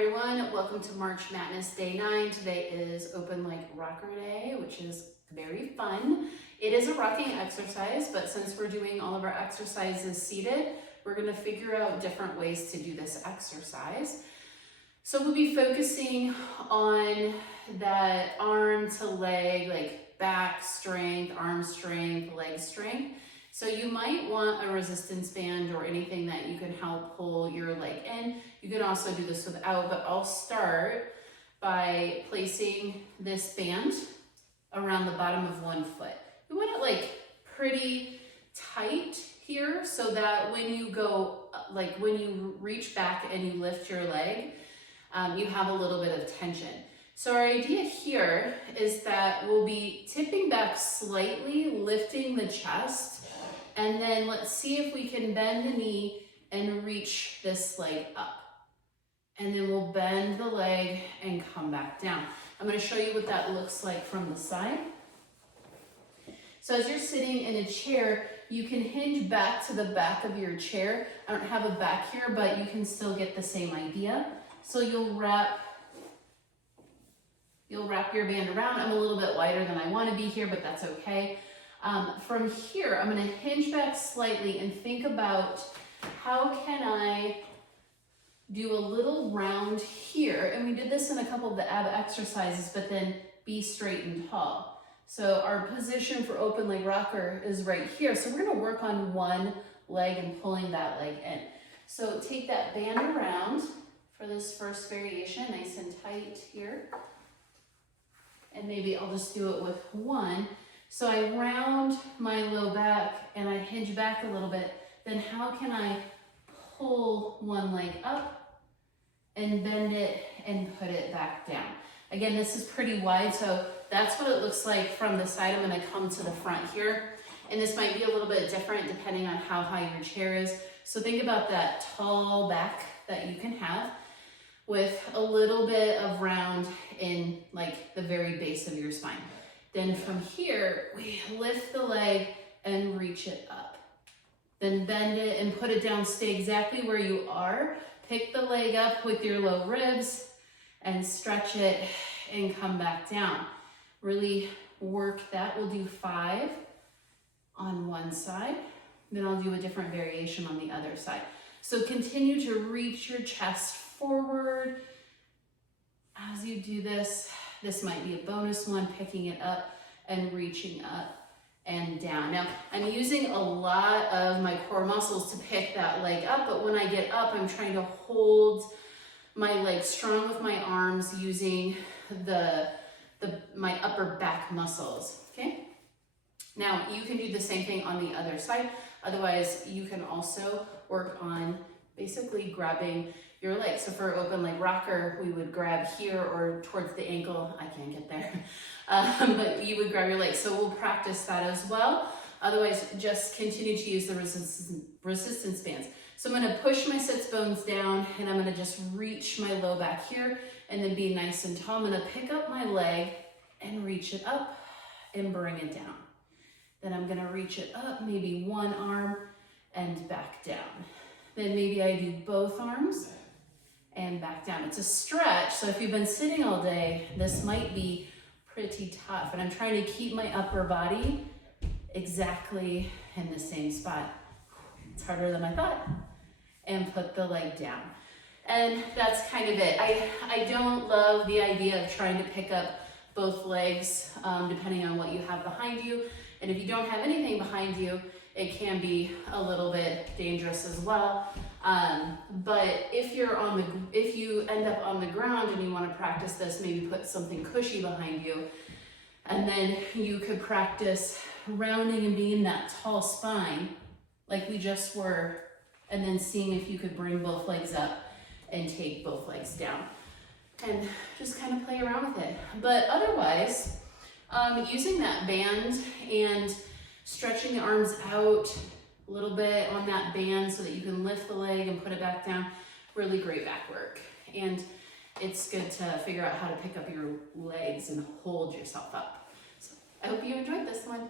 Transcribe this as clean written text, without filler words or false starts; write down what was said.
everyone, welcome to March Madness Day 9. Today is Open Leg Rocker Day, which is very fun. It is a rocking exercise, but since we're doing all of our exercises seated, we're going to figure out different ways to do this exercise. So we'll be focusing on that arm to leg, like back strength, arm strength, leg strength. So you might want a resistance band or anything that you can help pull your leg in. You can also do this without, but I'll start by placing this band around the bottom of one foot. You want it like pretty tight here so that when you go, like when you reach back and you lift your leg, you have a little bit of tension. So our idea here is that we'll be tipping back slightly, lifting the chest, and then let's see if we can bend the knee and reach this leg up. And then we'll bend the leg and come back down. I'm going to show you what that looks like from the side. So as you're sitting in a chair, you can hinge back to the back of your chair. I don't have a back here, but you can still get the same idea. So you'll wrap your band around. I'm a little bit wider than I want to be here, but that's okay. From here, I'm going to hinge back slightly and think about how can I do a little round here. And we did this in a couple of the ab exercises, but then be straight and tall. So our position for open leg rocker is right here. So we're going to work on one leg and pulling that leg in. So take that band around for this first variation, nice and tight here. And maybe I'll just do it with one. So I round my low back and I hinge back a little bit. Then how can I pull one leg up and bend it and put it back down? Again, this is pretty wide, so that's what it looks like from the side. I'm going to come to the front here. And this might be a little bit different depending on how high your chair is. So think about that tall back that you can have with a little bit of round in like the very base of your spine. Then from here, we lift the leg and reach it up. Then bend it and put it down. Stay exactly where you are. Pick the leg up with your low ribs and stretch it and come back down. Really work that. We'll do 5 on one side. Then I'll do a different variation on the other side. So continue to reach your chest forward. As you do this, this might be a bonus one, picking it up and reaching up and down. Now, I'm using a lot of my core muscles to pick that leg up, but when I get up, I'm trying to hold my leg strong with my arms using my upper back muscles, okay? Now, you can do the same thing on the other side. Otherwise, you can also work on basically grabbing your leg. So for open leg rocker, we would grab here or towards the ankle. I can't get there, but you would grab your leg. So we'll practice that as well. Otherwise, just continue to use the resistance bands. So I'm going to push my sits bones down and I'm going to just reach my low back here and then be nice and tall. I'm going to pick up my leg and reach it up and bring it down. Then I'm going to reach it up, maybe one arm and back down. Then maybe I do both arms and back down. It's a stretch, so if you've been sitting all day, this might be pretty tough. And I'm trying to keep my upper body exactly in the same spot. It's harder than I thought. And put the leg down. And that's kind of it. I don't love the idea of trying to pick up both legs depending on what you have behind you. And if you don't have anything behind you, it can be a little bit dangerous as well. But if you end up on the ground and you want to practice this, maybe put something cushy behind you. And then you could practice rounding and being in that tall spine like we just were, and then seeing if you could bring both legs up and take both legs down. And just kind of play around with it. But otherwise, using that band and stretching the arms out a little bit on that band so that you can lift the leg and put it back down. Really great back work. And it's good to figure out how to pick up your legs and hold yourself up. So I hope you enjoyed this one.